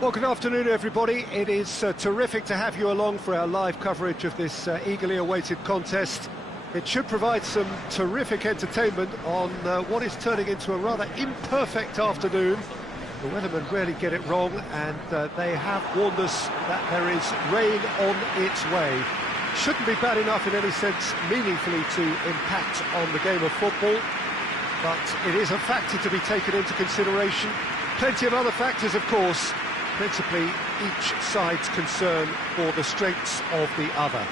Well, good afternoon, everybody. It is terrific to have you along for our live coverage of this eagerly awaited contest. It should provide some terrific entertainment on what is turning into a rather imperfect afternoon. The weathermen rarely get it wrong, and they have warned us that there is rain on its way. Shouldn't be bad enough in any sense meaningfully to impact on the game of football, but it is a factor to be taken into consideration. Plenty of other factors, of course, principally each side's concern for the strengths of the other.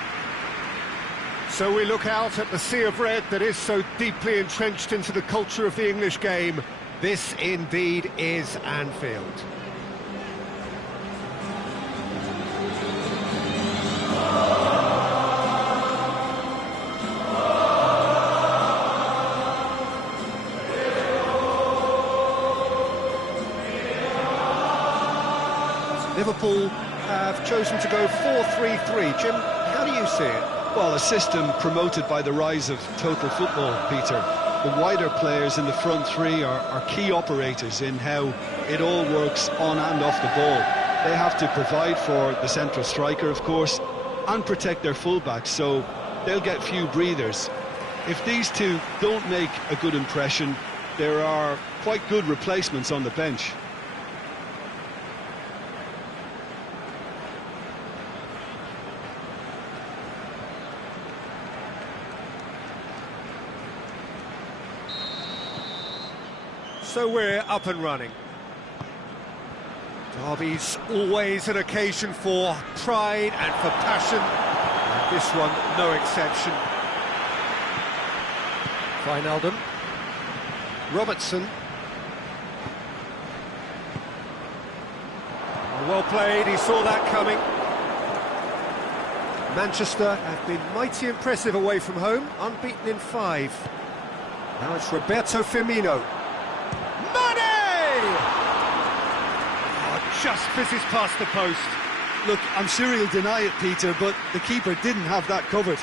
So we look out at the sea of red that is so deeply entrenched into the culture of the English game. This indeed is Anfield. Liverpool have chosen to go 4-3-3. Jim, how do you see it? Well, a system promoted by the rise of total football, Peter. The wider players in the front three are key operators in how it all works on and off the ball. They have to provide for the central striker, of course, and protect their fullbacks, so they'll get few breathers. If these two don't make a good impression, there are quite good replacements on the bench. So we're up and running. Derby's always an occasion for pride and for passion, and this one no exception. Wijnaldum. Robertson. Well played, he saw that coming. Manchester have been mighty impressive away from home, unbeaten in 5. Now it's Roberto Firmino. Just fizzes past the post. Look, I'm sure he'll deny it, Peter, but the keeper didn't have that covered.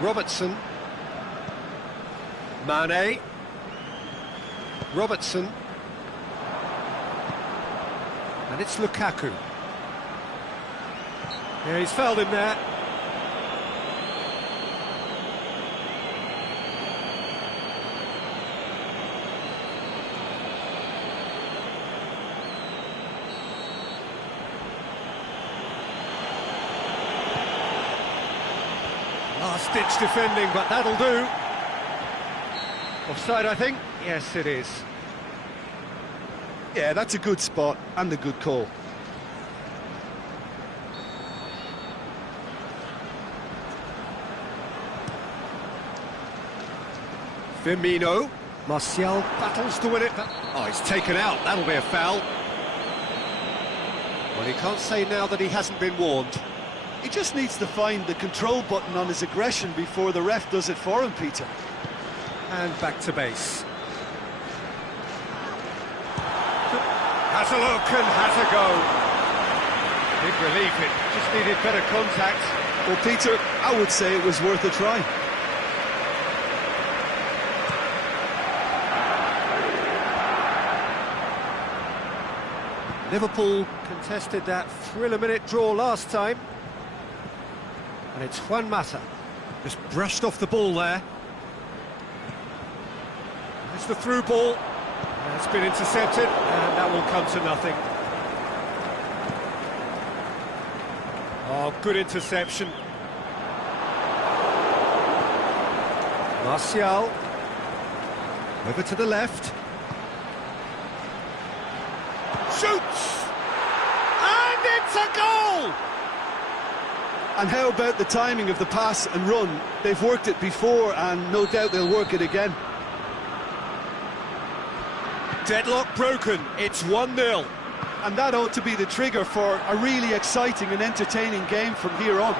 Robertson. Mane. Robertson. And it's Lukaku. Yeah, he's fouled him there. Last-ditch defending, but that'll do. Offside, I think. Yes, it is. Yeah, that's a good spot and a good call. Firmino. Martial battles to win it. Oh, he's taken out. That'll be a foul. Well, he can't say now that he hasn't been warned. He just needs to find the control button on his aggression before the ref does it for him, Peter. And back to base. Has a look and has a go. Big relief, it just needed better contact. Well, Peter, I would say it was worth a try. Liverpool contested that thriller-minute draw last time. And it's Juan Mata. Just brushed off the ball there. It's the through ball. And it's been intercepted, and that will come to nothing. Oh, good interception. Martial. Over to the left. Shoots! And it's a goal! And how about the timing of the pass and run? They've worked it before, and no doubt they'll work it again. Deadlock broken, it's 1-0. And that ought to be the trigger for a really exciting and entertaining game from here on.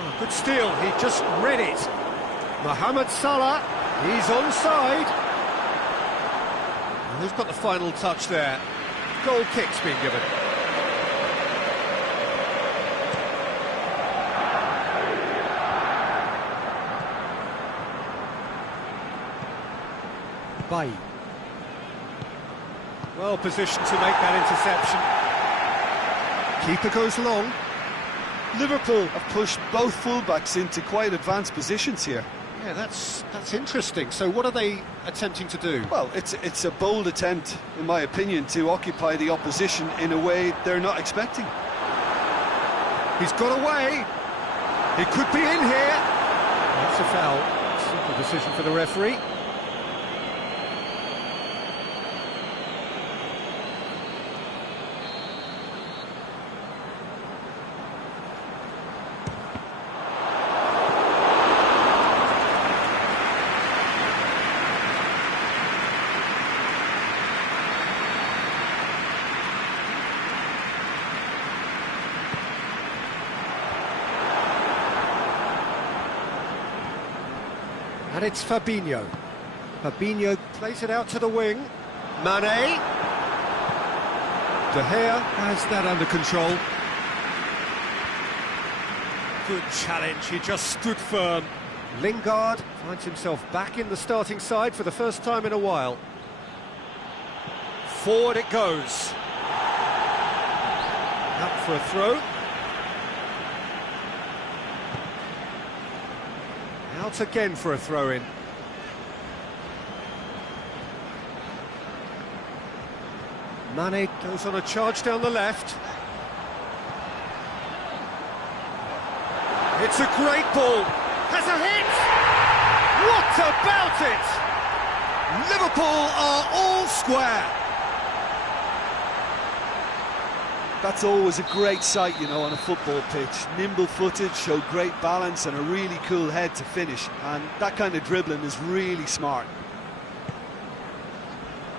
Oh, good steal, he just read it. Mohamed Salah, he's onside. And who's got the final touch there? Goal kick's been given. Bailly. Well positioned to make that interception. Keeper goes long. Liverpool have pushed both fullbacks into quite advanced positions here. Yeah, that's interesting. So what are they attempting to do? Well, it's a bold attempt, in my opinion, to occupy the opposition in a way they're not expecting. He's got away. He could be in here. That's a foul. Simple decision for the referee. And it's Fabinho. Fabinho plays it out to the wing. Mane. De Gea has that under control. Good challenge, he just stood firm. Lingard finds himself back in the starting side for the first time in a while. Forward it goes. Up for a throw. Out again for a throw-in. Mane goes on a charge down the left. It's a great ball. Has a hit! What about it? Liverpool are all square. That's always a great sight, you know, on a football pitch. Nimble-footed, show great balance and a really cool head to finish. And that kind of dribbling is really smart.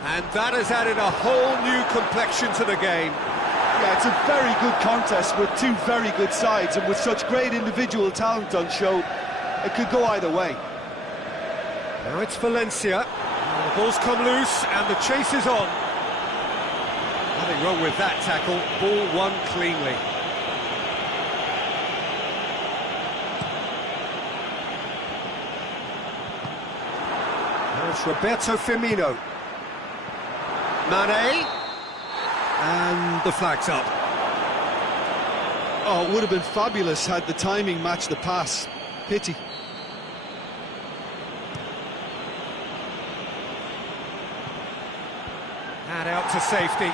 And that has added a whole new complexion to the game. Yeah, it's a very good contest with two very good sides, and with such great individual talent on show, it could go either way. Now it's Valencia. And the ball's come loose and the chase is on. Nothing wrong with that tackle. Ball won cleanly. Now it's Roberto Firmino. Mane. And the flag's up. Oh, it would have been fabulous had the timing matched the pass. Pity. And out to safety.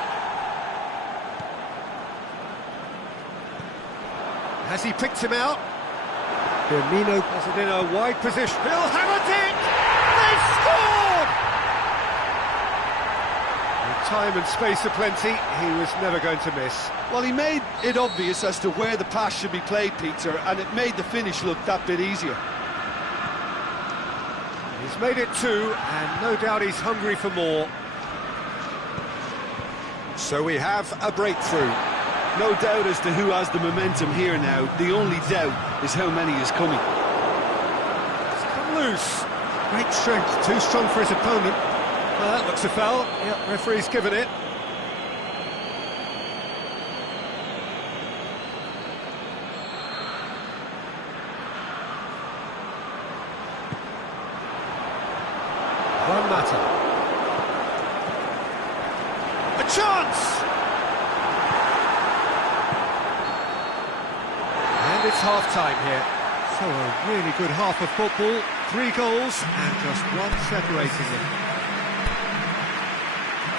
Has he picked him out? Firmino has it in a wide position. He'll hammer it! They've scored! With time and space aplenty, he was never going to miss. Well, he made it obvious as to where the pass should be played, Peter, and it made the finish look that bit easier. He's made it two, and no doubt he's hungry for more. So we have a breakthrough. No doubt as to who has the momentum here now. The only doubt is how many is coming. It's come loose. Great strength, too strong for his opponent. That looks a foul. Yep, referee's given it. One matter. A chance! And it's half-time here. So a really good half of football. 3 goals and just one separating them.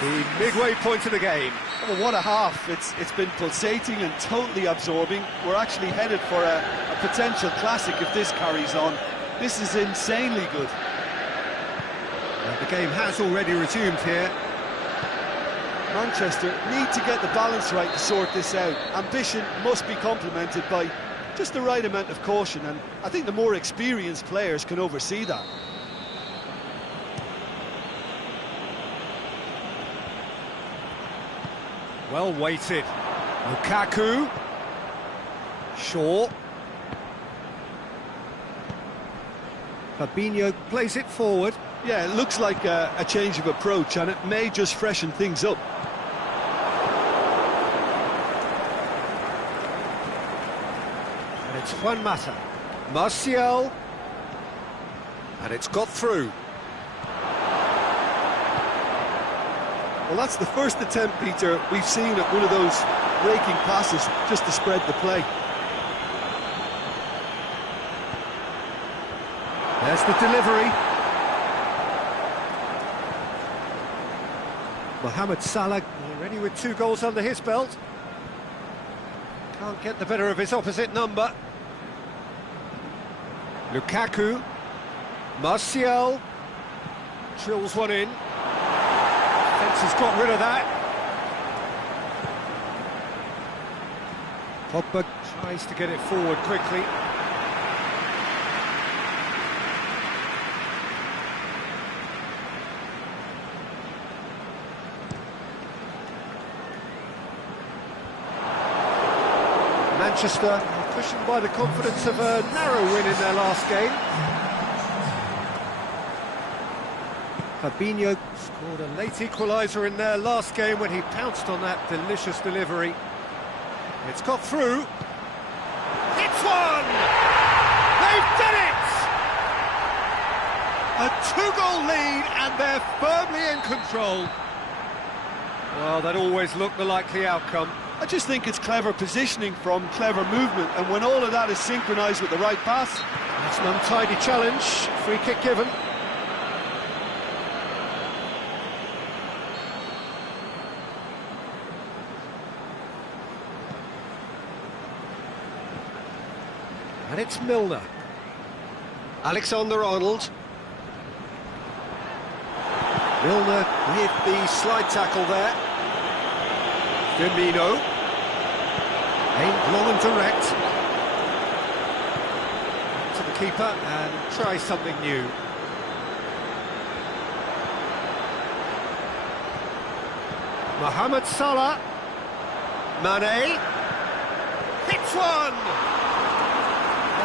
The midway point of the game. Well, what a half. It's been pulsating and totally absorbing. We're actually headed for a potential classic if this carries on. This is insanely good. And the game has already resumed here. Manchester need to get the balance right to sort this out. Ambition must be complemented by just the right amount of caution, and I think the more experienced players can oversee that. Well weighted. Lukaku. Shaw. Fabinho plays it forward. Yeah, it looks like a change of approach, and it may just freshen things up. And it's Juan Mata. Martial. And it's got through. Well, that's the first attempt, Peter, we've seen at one of those breaking passes just to spread the play. There's the delivery. Mohamed Salah already with 2 goals under his belt. Can't get the better of his opposite number. Lukaku. Martial. Drills one in. Fence has got rid of that. Pogba tries to get it forward quickly. Manchester cushioned by the confidence of a narrow win in their last game. Fabinho scored a late equaliser in their last game when he pounced on that delicious delivery. It's got through. It's one! They've done it! A 2-goal lead and they're firmly in control. Well, that always looked the likely outcome. I just think it's clever positioning from clever movement, and when all of that is synchronised with the right pass... That's an untidy challenge, free kick given. And it's Milner. Alexander-Arnold. Milner with the slide tackle there. Firmino. Aimed long and direct. To the keeper and try something new. Mohamed Salah. Mane. Hits one!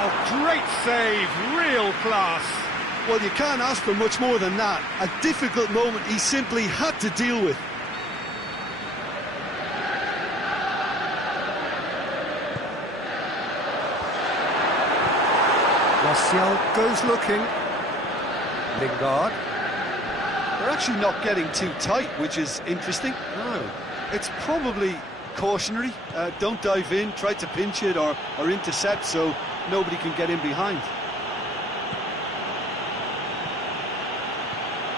Oh, great save, real class. Well, you can't ask for much more than that. A difficult moment he simply had to deal with. Martial goes looking. Lingard. They're actually not getting too tight, which is interesting. No. It's probably cautionary. Don't dive in, try to pinch it or intercept so nobody can get in behind.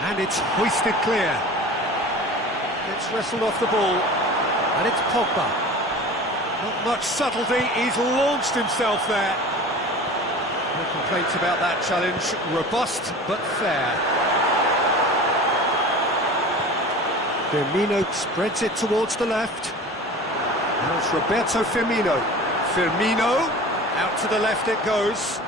And it's hoisted clear. Gets wrestled off the ball. And it's Pogba. Not much subtlety, he's launched himself there. No complaints about that challenge. Robust, but fair. Firmino spreads it towards the left. Now it's Roberto Firmino. Firmino, out to the left it goes.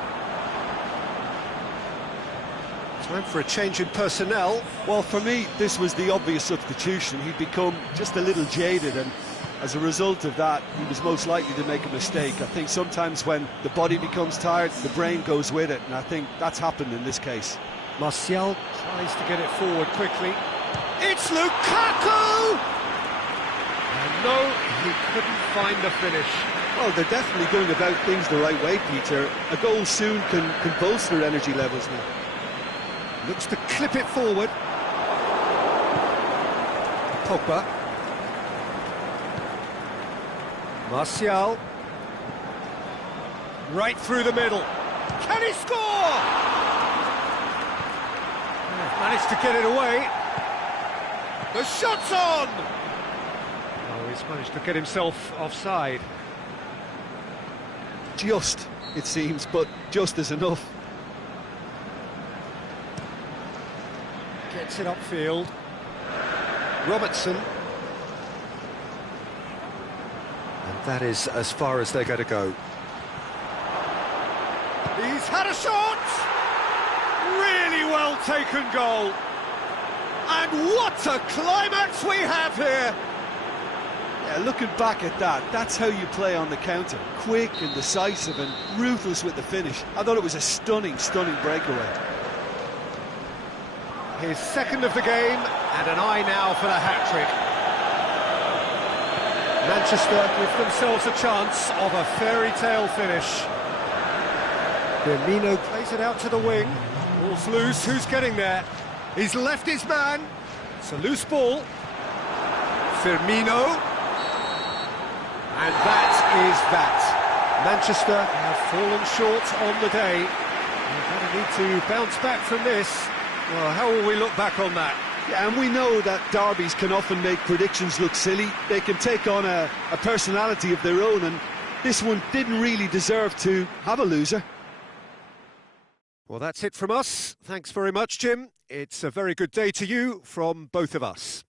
Time for a change in personnel. Well, for me, this was the obvious substitution. He'd become just a little jaded, and as a result of that, he was most likely to make a mistake. I think sometimes when the body becomes tired, the brain goes with it, and I think that's happened in this case. Martial tries to get it forward quickly. It's Lukaku! And no, he couldn't find the finish. Well, they're definitely going about things the right way, Peter. A goal soon can bolster energy levels now. Looks to clip it forward. Pogba. Martial. Right through the middle. Can he score? Managed to get it away. The shot's on! Oh, he's managed to get himself offside. Just, it seems, but just is enough. Gets it upfield. Robertson. And that is as far as they're going to go. He's had a shot! Really well taken goal. And what a climax we have here! Yeah, looking back at that, that's how you play on the counter. Quick and decisive and ruthless with the finish. I thought it was a stunning, stunning breakaway. His second of the game, and an eye now for the hat-trick. Manchester give themselves a chance of a fairy tale finish. Firmino plays it out to the wing. Ball's loose, who's getting there? He's left his man. It's a loose ball. Firmino. And that is that. Manchester have fallen short on the day. They're going to need to bounce back from this. Well, how will we look back on that? Yeah, and we know that derbies can often make predictions look silly. They can take on a personality of their own, and this one didn't really deserve to have a loser. Well, that's it from us. Thanks very much, Jim. It's a very good day to you from both of us.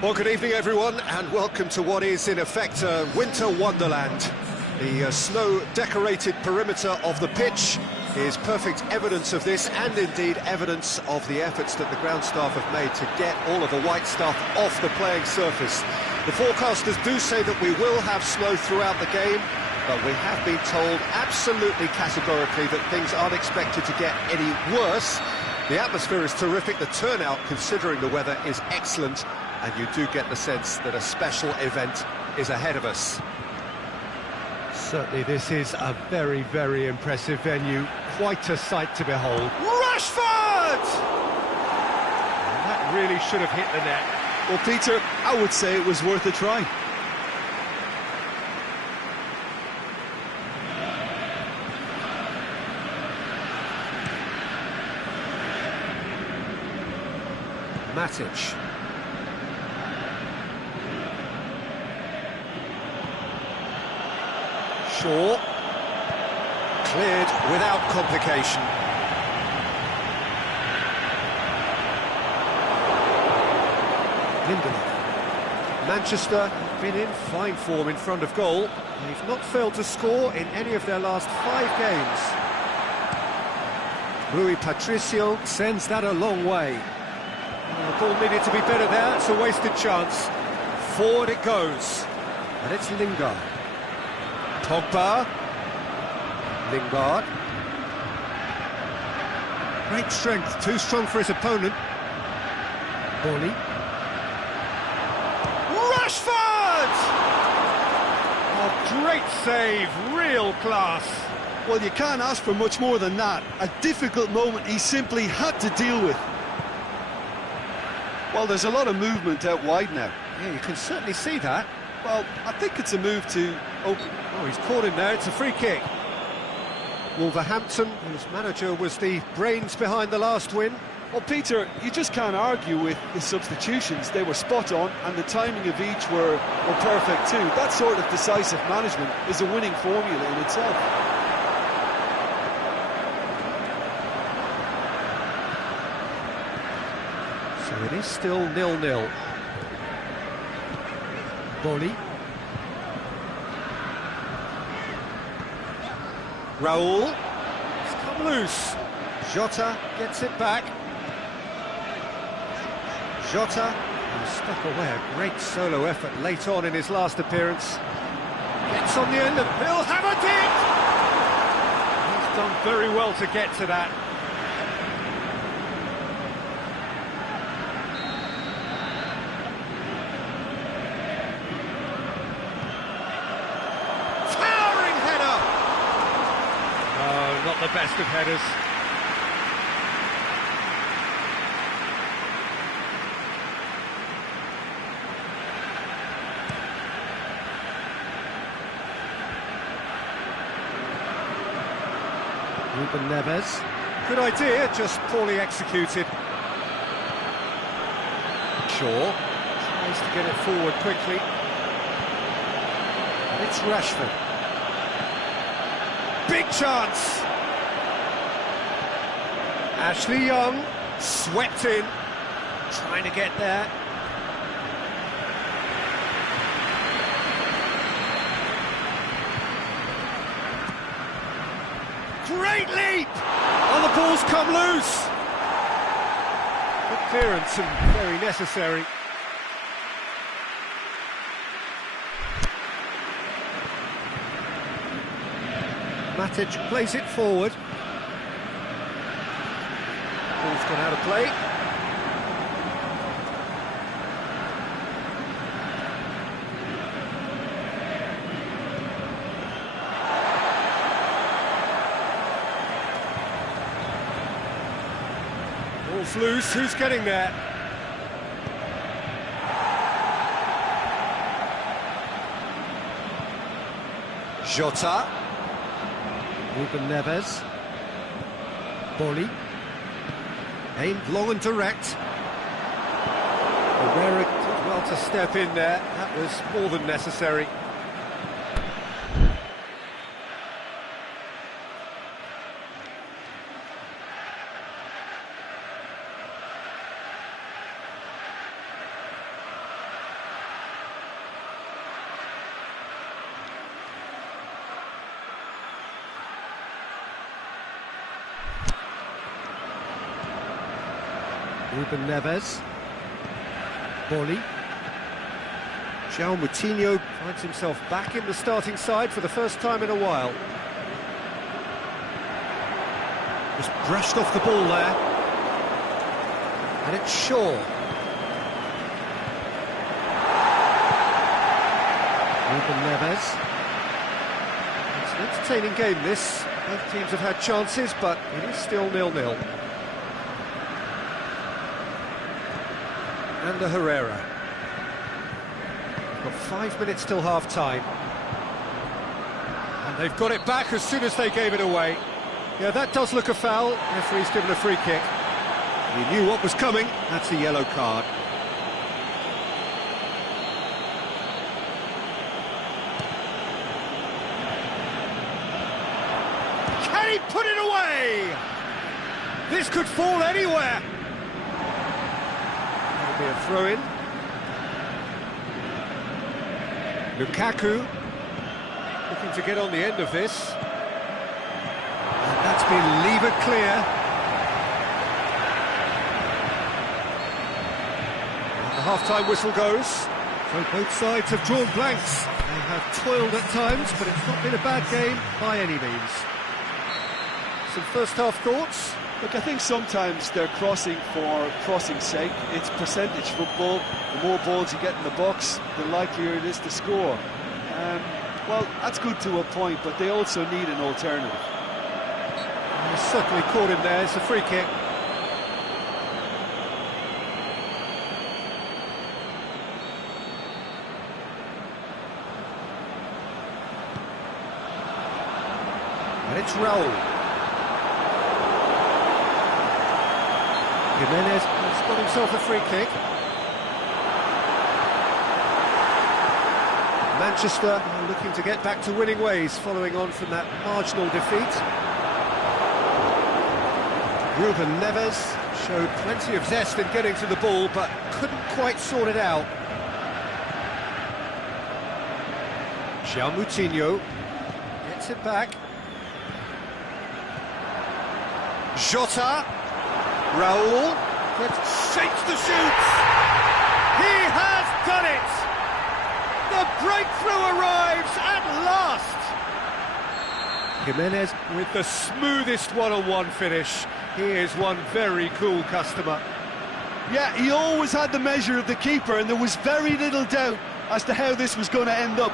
Well, good evening, everyone, and welcome to what is, in effect, a winter wonderland. The snow-decorated perimeter of the pitch is perfect evidence of this, and indeed evidence of the efforts that the ground staff have made to get all of the white stuff off the playing surface. The forecasters do say that we will have snow throughout the game, but we have been told absolutely categorically that things aren't expected to get any worse. The atmosphere is terrific, the turnout, considering the weather, is excellent, and you do get the sense that a special event is ahead of us. Certainly this is a very, very impressive venue. Quite a sight to behold. Rashford! And that really should have hit the net. Well, Peter, I would say it was worth a try. Matic. Shaw. Cleared without complication. Lindelof. Manchester have been in fine form in front of goal. They've not failed to score in any of their last 5 games. Rui Patricio sends that a long way. The ball needed to be better there, it's a wasted chance. Forward it goes, and it's Lingard. Pogba. Lingard. Great strength, too strong for his opponent. Boli. Rashford! Oh, great save, real class. Well, you can't ask for much more than that. A difficult moment he simply had to deal with. Well, there's a lot of movement out wide now. Yeah, you can certainly see that. Well, I think it's a move to open. Oh, he's caught him there, it's a free kick. Wolverhampton, whose manager was the brains behind the last win. Well, Peter, you just can't argue with the substitutions. They were spot on, and the timing of each were perfect too. That sort of decisive management is a winning formula in itself. So it is still 0-0. Boli. Raul. It's come loose. Jota gets it back. Jota, who stuck away a great solo effort late on in his last appearance. Gets on the end of... He'll have a dip! He's done very well to get to that. Not the best of headers. Ruben Neves. Good idea, just poorly executed. Shaw tries to get it forward quickly. And it's Rashford. Big chance! Ashley Young, swept in, trying to get there. Great leap! Oh, the ball's come loose! Good clearance and very necessary. Matic plays it forward. Ball's gone out of play. Ball's loose, who's getting there? Jota. Ruben Neves. Boli. Aimed long and direct. Herrera did well to step in there. That was more than necessary. Ruben Neves. Boli. João Moutinho finds himself back in the starting side for the first time in a while. Just brushed off the ball there. And it's Shaw. Ruben Neves. It's an entertaining game, this. Both teams have had chances, but it is still 0-0. And Herrera. Got 5 minutes till half-time. And they've got it back as soon as they gave it away. Yeah, that does look a foul. Referee's given a free kick. He knew what was coming. That's a yellow card. Can he put it away? This could fall anywhere. That'll be a throw-in. Lukaku looking to get on the end of this. And that's been levered clear. And the half-time whistle goes. So both sides have drawn blanks. They have toiled at times, but it's not been a bad game by any means. Some first-half thoughts? Look, I think sometimes they're crossing for crossing's sake. It's percentage football. The more balls you get in the box, the likelier it is to score. Well, that's good to a point, but they also need an alternative. He's certainly caught him there. It's a free kick. And it's Raul. Jimenez has got himself a free kick. Manchester are looking to get back to winning ways following on from that marginal defeat. Ruben Neves showed plenty of zest in getting to the ball, but couldn't quite sort it out. João Moutinho gets it back. Jota. Raul shakes the shoots. He has done it. The breakthrough arrives at last. Jimenez with the smoothest one-on-one finish. He is one very cool customer. Yeah, he always had the measure of the keeper, and there was very little doubt as to how this was going to end up.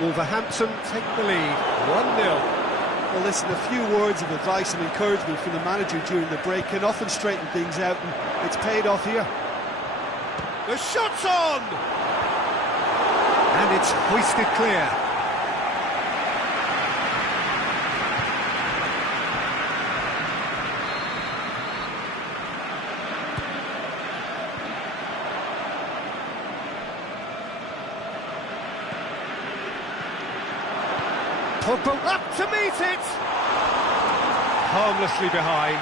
Wolverhampton take the lead, 1-0. Well, listen, a few words of advice and encouragement from the manager during the break can often straighten things out, and it's paid off here. The shot's on! And it's hoisted clear. Pogba up to meet it! Harmlessly behind.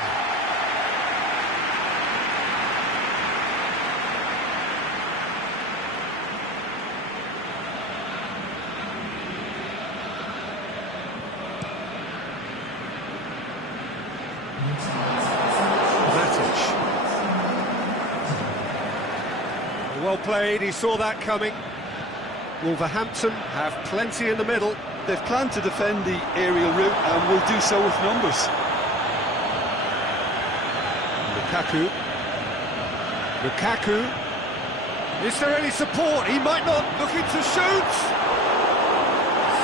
Well played, he saw that coming. Wolverhampton have plenty in the middle. They've planned to defend the aerial route and will do so with numbers. Lukaku. Is there any support? He might not. Looking to shoot.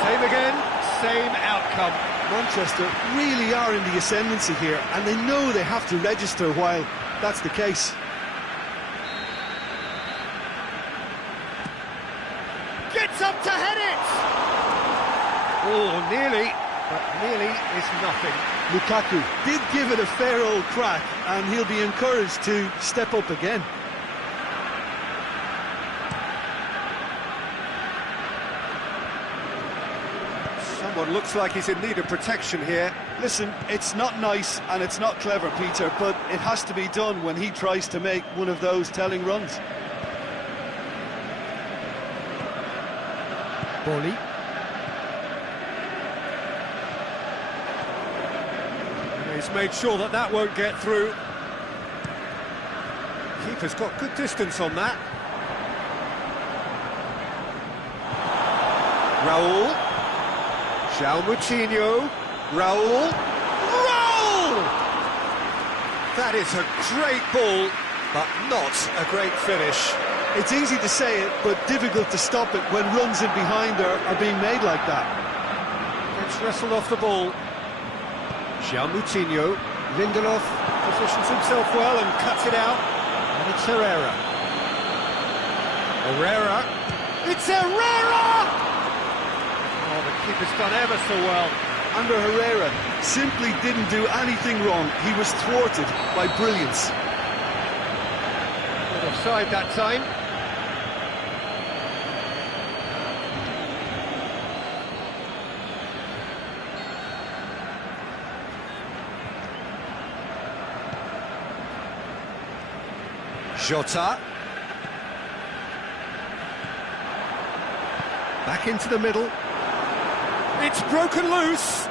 Same again, same outcome. Manchester really are in the ascendancy here, and they know they have to register while that's the case. Gets up to head it! Oh, nearly, but nearly is nothing. Lukaku did give it a fair old crack, and he'll be encouraged to step up again. Someone looks like he's in need of protection here. Listen, it's not nice and it's not clever, Peter, but it has to be done when he tries to make one of those telling runs. Boli. He's made sure that that won't get through. Keeper's got good distance on that. Raul. João Moutinho. Raul. Raul! That is a great ball, but not a great finish. It's easy to say it, but difficult to stop it when runs in behind are being made like that. Gets wrestled off the ball. João Moutinho. Lindelof positions himself well and cuts it out. And it's Herrera. Herrera. It's Herrera! Oh, the keeper's done ever so well. Under Herrera, simply didn't do anything wrong. He was thwarted by brilliance. Not offside that time. Jota. Back into the middle. It's broken loose.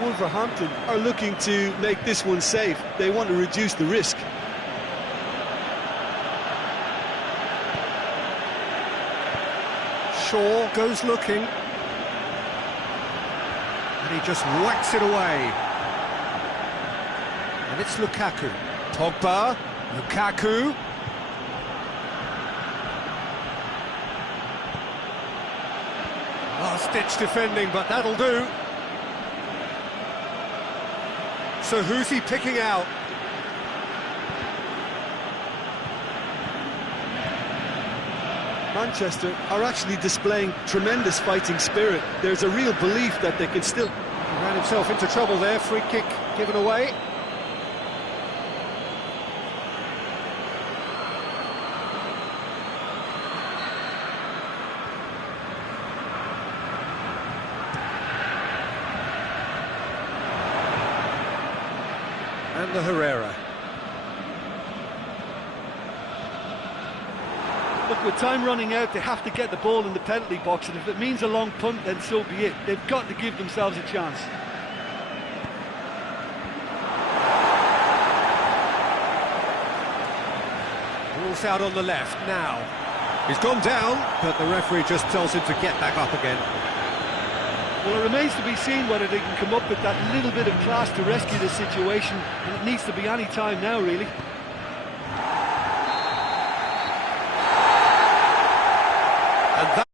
Wolverhampton are looking to make this one safe. They want to reduce the risk. Shaw goes looking. And he just whacks it away. And it's Lukaku. Pogba. Lukaku. Last-ditch defending, but that'll do. So who's he picking out? Manchester are actually displaying tremendous fighting spirit. There's a real belief that they can still... He ran himself into trouble there, free kick given away. And the Herrera. Look, with time running out, they have to get the ball in the penalty box, and if it means a long punt, then so be it. They've got to give themselves a chance. Ball's out on the left now. He's gone down, but the referee just tells him to get back up again. Well, it remains to be seen whether they can come up with that little bit of class to rescue the situation, and it needs to be any time now, really. And that